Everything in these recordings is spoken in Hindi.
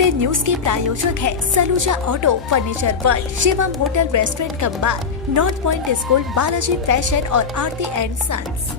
टुडे न्यूज के प्रायोजक है Saluja auto furniture world, Shivam hotel restaurant cum bar, north point school, Balaji fashion और आरती एंड सन्स।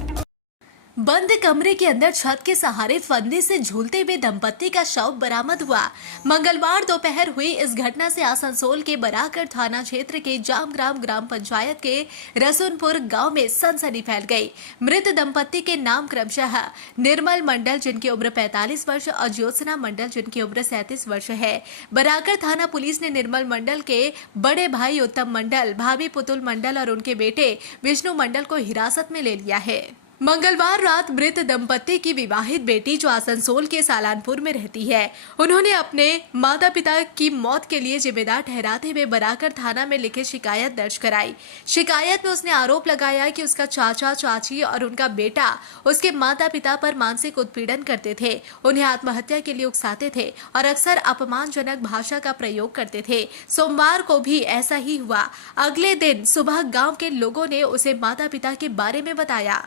बंद कमरे के अंदर छत के सहारे फंदे से झूलते हुए दंपत्ति का शव बरामद हुआ। मंगलवार दोपहर हुई इस घटना से आसनसोल के बराकर थाना क्षेत्र के जामग्राम ग्राम पंचायत के रसूनपुर गांव में सनसनी फैल गई। मृत दंपत्ति के नाम क्रमशः निर्मल मंडल जिनकी उम्र 45 वर्ष और ज्योत्सना मंडल जिनकी उम्र 37 वर्ष है। बराकर थाना पुलिस ने निर्मल मंडल के बड़े भाई उत्तम मंडल, भाभी पुतुल मंडल और उनके बेटे विष्णु मंडल को हिरासत में ले लिया है। मंगलवार रात मृत दंपत्ति की विवाहित बेटी जो आसनसोल के सालानपुर में रहती है, उन्होंने अपने माता पिता की मौत के लिए जिम्मेदार ठहराते हुए बराकर थाना में लिखित शिकायत दर्ज कराई। शिकायत में उसने आरोप लगाया कि उसका चाचा चाची और उनका बेटा उसके माता पिता पर मानसिक उत्पीड़न करते थे, उन्हें आत्महत्या के लिए उकसाते थे और अक्सर अपमानजनक भाषा का प्रयोग करते थे। सोमवार को भी ऐसा ही हुआ। अगले दिन सुबह गाँव के लोगों ने उसे माता पिता के बारे में बताया।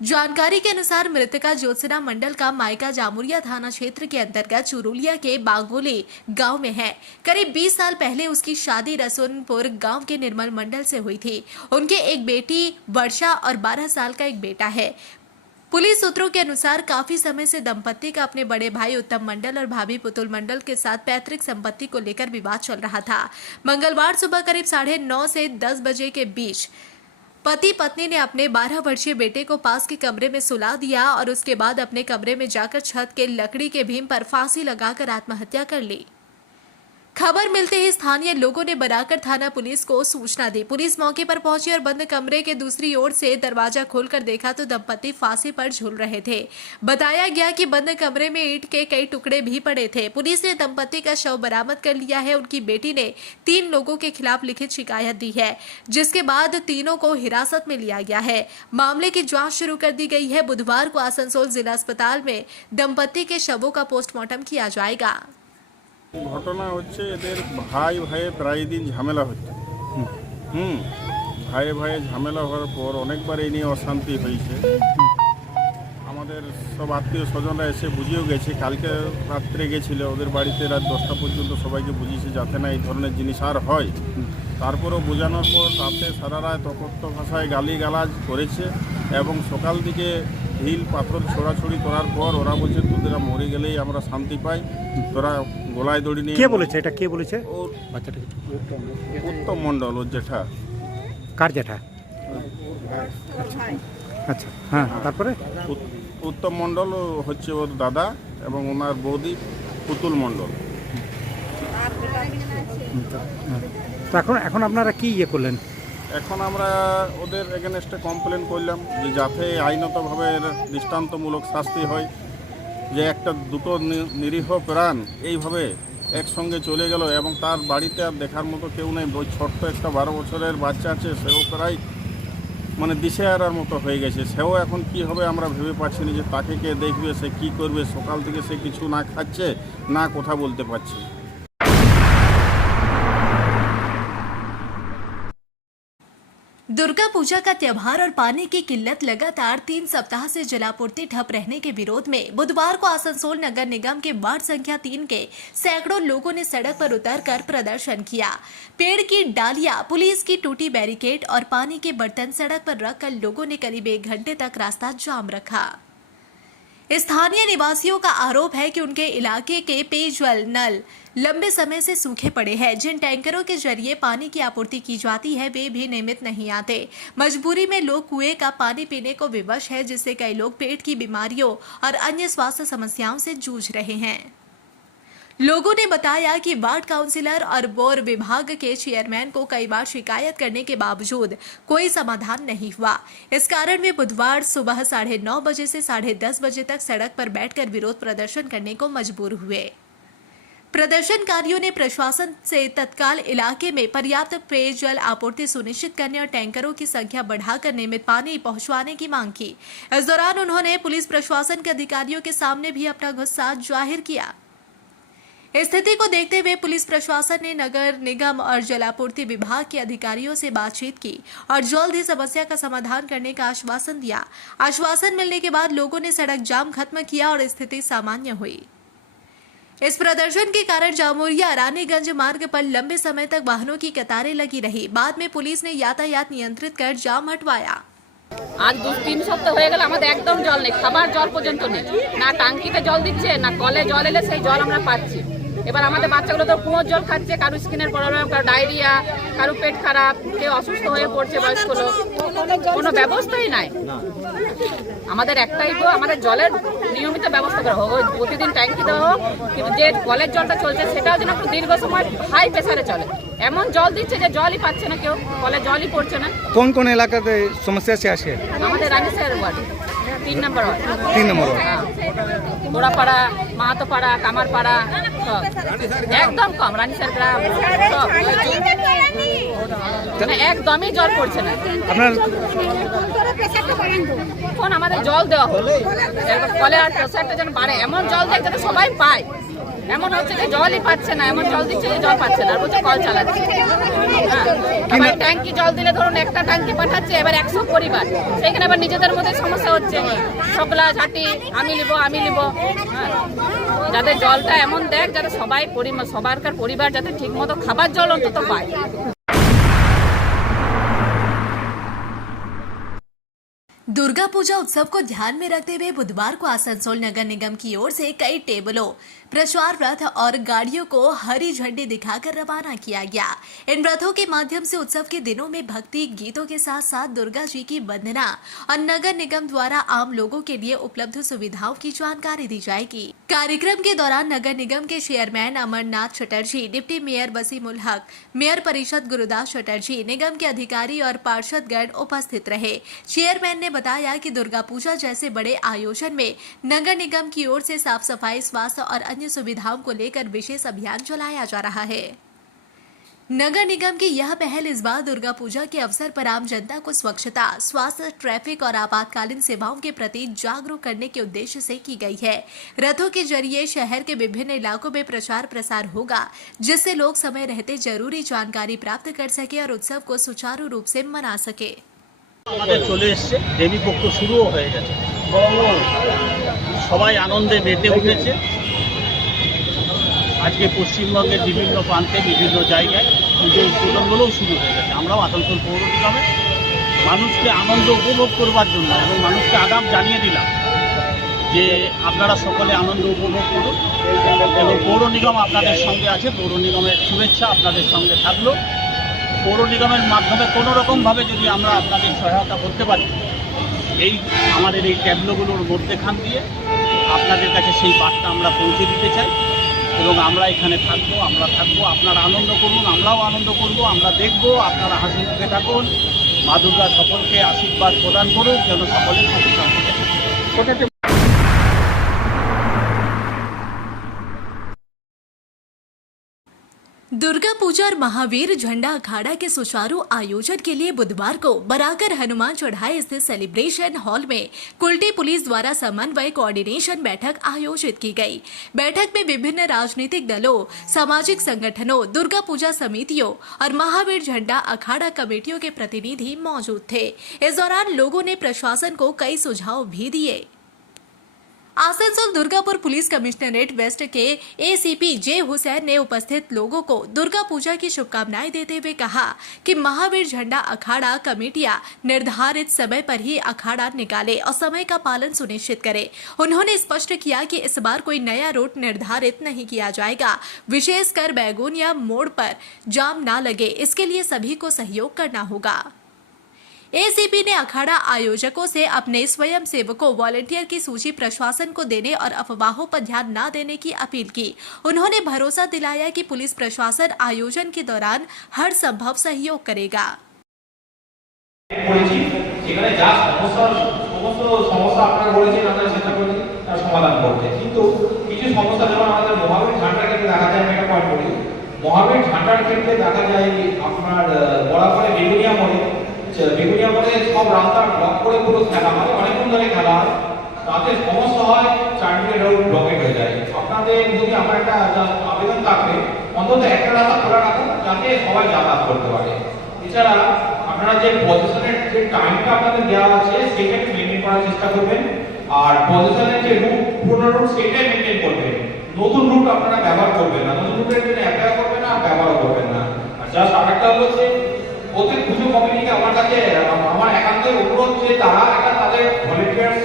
जानकारी के अनुसार मृतका ज्योत्सना मंडल का मायका जामुरिया थाना क्षेत्र के अंतर्गत चुरुलिया के बागोली गांव में है। करीब 20 साल पहले उसकी शादी रसूनपुर गांव के निर्मल मंडल से हुई थी। उनके एक बेटी वर्षा और 12 साल का एक बेटा है। पुलिस सूत्रों के अनुसार काफी समय से दंपत्ति का अपने बड़े भाई उत्तम मंडल और भाभी पुतुल मंडल के साथ पैतृक संपत्ति को लेकर विवाद चल रहा था। मंगलवार सुबह करीब 9:30 से 10 बजे के बीच पति पत्नी ने अपने 12 वर्षीय बेटे को पास के कमरे में सुला दिया और उसके बाद अपने कमरे में जाकर छत के लकड़ी के भीम पर फांसी लगाकर आत्महत्या कर ली। खबर मिलते ही स्थानीय लोगों ने बराकर थाना पुलिस को सूचना दी। पुलिस मौके पर पहुंची और बंद कमरे के दूसरी ओर से दरवाजा खोलकर देखा तो दंपत्ति फांसी पर झूल रहे थे। बताया गया कि बंद कमरे में ईंट के कई टुकड़े भी पड़े थे। पुलिस ने दंपत्ति का शव बरामद कर लिया है। उनकी बेटी ने 3 लोगों के खिलाफ लिखित शिकायत दी है, जिसके बाद तीनों को हिरासत में लिया गया है। मामले की जाँच शुरू कर दी गई है। बुधवार को आसनसोल जिला अस्पताल में दंपत्ति के शवों का पोस्टमार्टम किया जाएगा। ঘটনা হচ্ছে এদের ভাই ভাইয়ে প্রায় দিন ঝামেলা হচ্ছে। ভাইয়ে ভাইয়ে ঝামেলা হওয়ার পর অনেকবার এই নিয়ে অশান্তি হয়েছে। আমাদের সব আত্মীয় স্বজনরা এসে বুঝিয়েও গেছে। কালকে রাত্রে গেছিল ওদের বাড়িতে, রাত 10টা পর্যন্ত সবাইকে বুঝিয়েছে যাতে না এই ধরনের জিনিস আর হয়। তারপরেও বোঝানোর পর রাতে সারা রাত অকথ্য ভাষায় গালিগালাজ করেছে এবং সকাল দিকে ঢিল পাথর ছোড়াছড়ি করার পর ওরা বলছে তোদেরা মরে গেলেই আমরা শান্তি পাই, তোরা গলায় দড়ি নিয়ে। কে বলেছে এটা? কে বলেছে? ওর বাচ্চাটা উত্তম মণ্ডল, ওর জেঠা। কার জেঠা? আচ্ছা, হ্যাঁ। তারপরে উত্তম মণ্ডল হচ্ছে ওর দাদা এবং ওনার বৌদি পুতুল মণ্ডল। তো এখন আপনারা কি করলেন? এখন আমরা ওদের এগেনস্টে কমপ্লেন করলাম যে যাতে আইনতভাবে দৃষ্টান্তমূলক শাস্তি হয়, যে একটা দুটো নিরীহ প্রাণ এইভাবে একসঙ্গে চলে গেল এবং তার বাড়িতে আর দেখার মতো কেউ নেই। ওই ছোট্ট একটা 12 বছরের বাচ্চা আছে, সেও প্রায় দিশেহারার মতো হয়ে গেছে। সেও এখন কি হবে আমরা ভেবে পাচ্ছি না, যে তাকে কে দেখবে, সে কি করবে। সকাল থেকে সে কিছু না খাচ্ছে, না কথা বলতে পারছে। दुर्गा पूजा का त्योहार और पानी की किल्लत लगातार 3 सप्ताह से जलापूर्ति ठप रहने के विरोध में बुधवार को आसनसोल नगर निगम के वार्ड संख्या 3 के सैकड़ों लोगों ने सड़क पर उतरकर प्रदर्शन किया। पेड़ की डालियां, पुलिस की टूटी बैरिकेड और पानी के बर्तन सड़क पर रखकर लोगों ने करीब 1 घंटे तक रास्ता जाम रखा। स्थानीय निवासियों का आरोप है कि उनके इलाके के पेयजल नल लंबे समय से सूखे पड़े हैं। जिन टैंकरों के जरिए पानी की आपूर्ति की जाती है वे भी नियमित नहीं आते। मजबूरी में लोग कुएं का पानी पीने को विवश है, जिससे कई लोग पेट की बीमारियों और अन्य स्वास्थ्य समस्याओं से जूझ रहे हैं। लोगों ने बताया कि वार्ड काउंसिलर और बोर विभाग के चेयरमैन को कई बार शिकायत करने के बावजूद कोई समाधान नहीं हुआ। इस कारण वे बुधवार सुबह 9:30 बजे से 10:30 बजे तक सड़क पर बैठकर विरोध प्रदर्शन करने को मजबूर हुए। प्रदर्शनकारियों ने प्रशासन से तत्काल इलाके में पर्याप्त पेयजल आपूर्ति सुनिश्चित करने और टैंकरों की संख्या बढ़ाकर नियमित पानी पहुंचवाने की मांग की। इस दौरान उन्होंने पुलिस प्रशासन के अधिकारियों के सामने भी अपना गुस्सा जाहिर किया। स्थिति को देखते हुए पुलिस प्रशासन ने नगर निगम और जलापूर्ति विभाग के अधिकारियों से बातचीत की और जल्द ही समस्या का समाधान करने का आश्वासन दिया। आश्वासन मिलने के बाद लोगों ने सड़क जाम खत्म किया और स्थिति सामान्य हुई। इस प्रदर्शन के कारण जामुरिया रानीगंज मार्ग पर लंबे समय तक वाहनों की कतारें लगी रही। बाद में पुलिस ने यातायात नियंत्रित कर जाम हटवाया। আজ 2-3 সপ্তাহ হয়ে গেল আমাদের একদম জল নেই, খাবার জল পর্যন্ত নেই, না টাঙ্কিতে জল দিচ্ছে না কলে জল এলে সেই জল আমরা পাচ্ছি। এবার আমাদের বাচ্চাগুলো তো কুয়োর জল খাচ্ছে, কারো স্কিনের প্রবলেম, কারো ডায়রিয়া, কারো পেট খারাপ, কেউ অসুস্থ হয়ে পড়ছে, বয়স্ক লোক, কোনো ব্যবস্থাই নাই। আমাদের একটাই তো আমাদের জলের নিয়মিত ব্যবস্থা করা হোক, প্রতিদিন ট্যাঙ্কি দেওয়া হোক, কিন্তু যে কলের জলটা চলছে সেটাও যেন একটু দীর্ঘ সময় হাই প্রেসারে চলে। এমন জল দিচ্ছে যে জলই পাচ্ছে না কেউ, কলে জলই পড়ছে না। কোন কোন এলাকাতে সমস্যা আছে? আমাদের রানীশাহের ওয়ার্ড 3 নম্বর ওয়ার্ড। 3 নম্বর ওয়ার্ড। গোড়াপাড়া, মাহাতোপাড়া, কামারপাড়া সব একদম কম। রানীশাহের গ্রাম সব মানে একদমই জল পড়ছে না। আপনার এখন আমাদের জল দেওয়া হলো, কলে আর প্রেসারটা যেন বাড়ে, এমন জল দেয় যাতে সবাই পায়। এমন হচ্ছে যে জলই পাচ্ছে না, এমন জল দিচ্ছে যে জল পাচ্ছে না, আর বলছে কল চালাচ্ছে। আবার ট্যাঙ্কি জল দিলে ধরুন একটা ট্যাঙ্কি পাঠাচ্ছে, এবার 100 পরিবার, সেখানে আবার নিজেদের মধ্যে সমস্যা হচ্ছে, সকলা ঝাঁটি আমি নিব। যাতে জলটা এমন দেখ যাতে সবারকার পরিবার যাতে ঠিক মতো খাবার জল অন্তত পায়। दुर्गा पूजा उत्सव को ध्यान में रखते हुए बुधवार को आसनसोल नगर निगम की ओर से कई टेबलों, प्रचार रथ और गाड़ियों को हरी झंडी दिखाकर रवाना किया गया। इन रथों के माध्यम से उत्सव के दिनों में भक्ति गीतों के साथ साथ दुर्गा जी की वंदना और नगर निगम द्वारा आम लोगों के लिए उपलब्ध सुविधाओं की जानकारी दी जाएगी। कार्यक्रम के दौरान नगर निगम के chairman Amarnath Chatterjee, deputy mayor Wasim ul Haq, mayor परिषद गुरुदास चटर्जी, निगम के अधिकारी और पार्षदगण उपस्थित रहे। चेयरमैन ने बताया कि दुर्गा पूजा जैसे बड़े आयोजन में नगर निगम की ओर से साफ सफाई, स्वास्थ्य और अन्य सुविधाओं को लेकर विशेष अभियान चलाया जा रहा है। नगर निगम की यह पहल इस बार दुर्गा पूजा के अवसर पर आम जनता को स्वच्छता, स्वास्थ्य, ट्रैफिक और आपातकालीन सेवाओं के प्रति जागरूक करने के उद्देश्य से की गई है। रथों के जरिए शहर के विभिन्न इलाकों में प्रचार प्रसार होगा, जिससे लोग समय रहते जरूरी जानकारी प्राप्त कर सके और उत्सव को सुचारू रूप से मना सके। আমাদের চলে এসছে, দেবীপক্ষ শুরুও হয়ে গেছে, সবাই আনন্দে মেতে উঠেছে। আজকে পশ্চিমবঙ্গের বিভিন্ন প্রান্তে বিভিন্ন জায়গায় পুজো উদ্বোধনগুলোও শুরু হয়ে গেছে। আমরাও আসানসোল পৌর নিগমে মানুষকে আনন্দ উপভোগ করবার জন্য এবং মানুষকে আগাম জানিয়ে দিলাম যে আপনারা সকলে আনন্দ উপভোগ করুন এবং পৌর নিগম আপনাদের সঙ্গে আছে। পৌর নিগমের শুভেচ্ছা আপনাদের সঙ্গে থাকলো। পৌর নিগমের মাধ্যমে কোনো রকমভাবে যদি আমরা আপনাদের সহায়তা করতে পারি, এই আমাদের এই ট্যাবলোগুলোর মধ্যেখান দিয়ে আপনাদের কাছে সেই বার্তা আমরা পৌঁছে দিতে চাই এবং আমরা এখানে থাকবো, আপনারা আনন্দ করুন, আমরাও আনন্দ করব, আমরা দেখব, আপনারা হাসি মুখে থাকুন। মা দুর্গা সকলকে আশীর্বাদ প্রদান করুন, যেন সকলের সুখী শান্তিতে থাকে। दुर्गा पूजा और महावीर झंडा अखाड़ा के सुचारू आयोजन के लिए बुधवार को बराकर हनुमान चौराहे स्थित सेलिब्रेशन हॉल में कुल्टी पुलिस द्वारा समन्वय कोऑर्डिनेशन बैठक आयोजित की गई। बैठक में विभिन्न राजनीतिक दलों, सामाजिक संगठनों, दुर्गा पूजा समितियों और महावीर झंडा अखाड़ा कमेटियों के प्रतिनिधि मौजूद थे। इस दौरान लोगों ने प्रशासन को कई सुझाव भी दिए। Asansol Durgapur police commissionerate west के एसीपी जे हुसैन ने उपस्थित लोगों को दुर्गा पूजा की शुभकामनाएं देते हुए कहा कि महावीर झंडा अखाड़ा कमेटियां निर्धारित समय पर ही अखाड़ा निकाले और समय का पालन सुनिश्चित करें। उन्होंने स्पष्ट किया कि इस बार कोई नया रूट निर्धारित नहीं किया जाएगा, विशेषकर बैगुनिया मोड़ पर जाम न लगे, इसके लिए सभी को सहयोग करना होगा। एसीपी ने अखाड़ा आयोजकों से अपने स्वयं सेवकों, वॉलंटियर की सूची प्रशासन को देने और अफवाहों पर ध्यान न देने की अपील की। उन्होंने भरोसा दिलाया कि पुलिस प्रशासन आयोजन के दौरान हर संभव सहयोग करेगा। মহাবীর ঝান্ডার ক্ষেত্রে দেখা যায় আপনার বরাবরে বেগুনিয়া মোড়ে সব রাস্তা ব্লক করে পুরো খেলা হয়, অনেকক্ষণ ধরে খেলা হয়, তাতে সমস্যা হয়, চারদিকে রোড ব্লকেট হয়ে যায়। আপনাদের যদি আমার একটা আবেদন থাকবে অন্তত একটা রাস্তা খোলা রাখুন যাতে সবাই যাতায়াত করতে পারে। এছাড়া আপনারা যে পজিশনের যে টাইমটা আপনাদের দেওয়া আছে সেটা মেনটেন করার চেষ্টা করবেন, আর পজিশনের যে রুট পুরো রুট সেটাই মেনটেন করবেন। নতুন রুট আপনারা ব্যবহার করবেন না, নতুন রুটের জন্য অ্যাপ্লাই করবেন না, আর ব্যবহার করবেন না। আর জাস্ট আরেকটা হলো যে প্রত্যেক পুজো কমিটিকে আমার কাছে আমার একান্ত অনুরোধ যে তারা একটা তাদের ভলেন্টিয়ার্স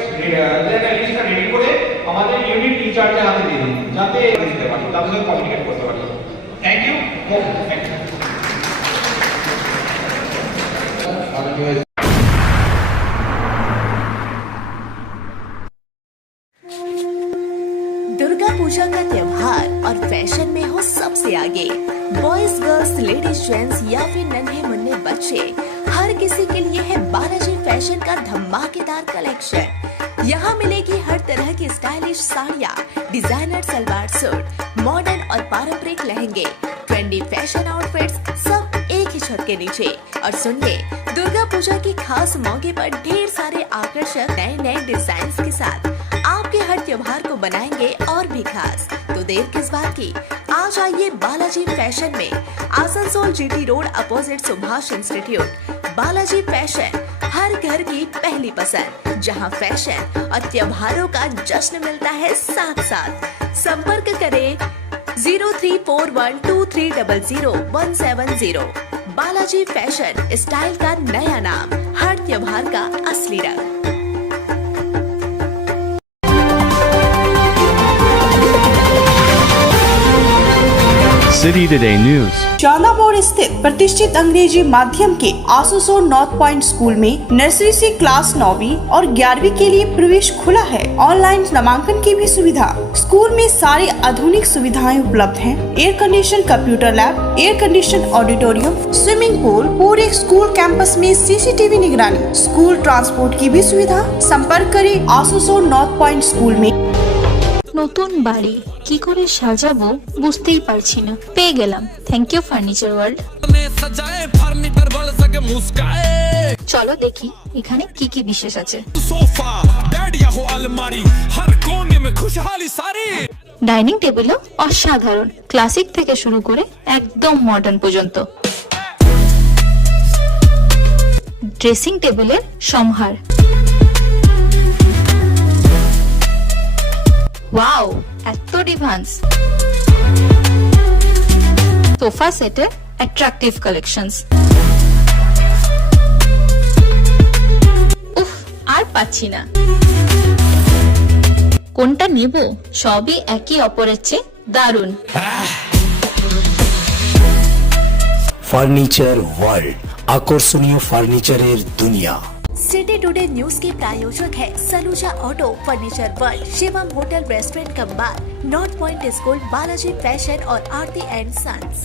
একটা লিস্টটা রেডি করে আমাদের ইউনিট ইনচার্জের হাতে দিয়ে দিন, যাতে দিতে পারি, তাদের সাথে কমিউনিকেট করতে পারি। Thank you. दुर्गा पूजा का त्योहार और फैशन में हो सबसे आगे। बॉयज, गर्ल्स, लेडीज, जेंट्स या फिर नन्हे मुन्ने बच्चे, हर किसी के लिए है बालाजी फैशन का धमाकेदार कलेक्शन। यहाँ मिलेगी हर तरह की स्टाइलिश साड़ियाँ, डिजाइनर सलवार सूट, मॉडर्न और पारंपरिक लहंगे, ट्रेंडी फैशन आउटफिट्स, सब एक ही छत के नीचे। और सुनिए, दुर्गा पूजा की खास मौके पर ढेर सारे आकर्षक नए नए डिजाइन के साथ आपके हर त्योहार को बनाएंगे और भी खास। तो देर किस बात की, आज आइए बालाजी फैशन में, Asansol GT road opposite Subhash institute. Balaji fashion, हर घर की पहली पसंद, जहां फैशन और त्योहारों का जश्न मिलता है साथ साथ। संपर्क करें 034123000170। बालाजी फैशन, स्टाइल का नया नाम, हर त्योहार का असली रंग। City Today News। चांदा मोड़ स्थित प्रतिष्ठित अंग्रेजी माध्यम के आसनसोल नॉर्थ पॉइंट स्कूल में नर्सरी से क्लास 9वीं और 11वीं के लिए प्रवेश खुला है। ऑनलाइन नामांकन की भी सुविधा। स्कूल में सारी आधुनिक सुविधाएं उपलब्ध हैं। Air condition computer lab, air condition auditorium, swimming pool, पूरे स्कूल कैंपस में सीसीटीवी निगरानी, स्कूल ट्रांसपोर्ट की भी सुविधा। संपर्क करें आसनसोल नॉर्थ पॉइंट स्कूल में। নতুন বাড়ি কি করে সাজাবো বুঝতেই পারছি না, পেয়ে গেলাম থ্যাংক ইউ ফার্নিচার ওয়ার্ল্ড। চলো দেখি এখানে কি কি বিশেষ আছে। ডাইনিং টেবিলও অসাধারণ, ক্লাসিক থেকে শুরু করে একদম মডার্ন পর্যন্ত। ড্রেসিং টেবিলের সম্ভার, ওয়াও এত ডিভান্স। সোফা সেটের অ্যাট্রাকটিভ কালেকশনস, উফ আর পাচ্ছি না, কোনটা নেব? সবই একই অপরের চেয়ে দারুণ। ফার্নিচার ওয়ার্ল্ড, আকর্ষণীয় ফার্নিচারের দুনিয়া। सिटी टुडे न्यूज के प्रायोजक है Saluja auto, furniture world, Shivam hotel restaurant cum bar, north point school, Balaji fashion और आरती एंड सन्स।